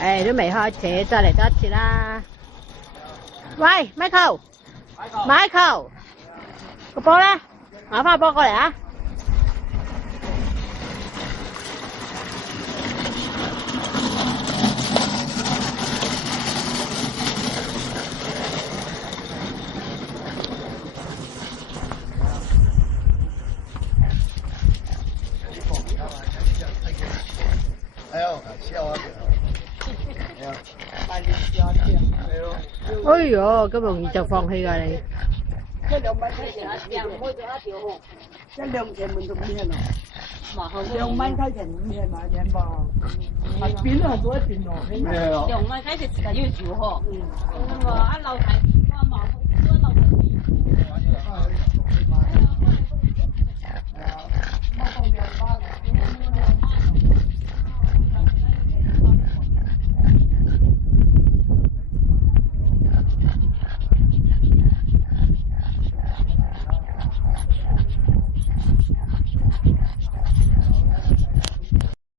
誒，都未開始，再嚟多一次啦。喂 ，Michael，個波咧，攞翻個波過嚟啊！哎呦，咁容易就放棄㗎你？一2蚊雞成一條，開咗一條紅。1兩錢唔同錢咯。2蚊雞成5錢買錢吧。很扁很多扁哦。2蚊雞是自己要煮呵。嗯。啊，老太。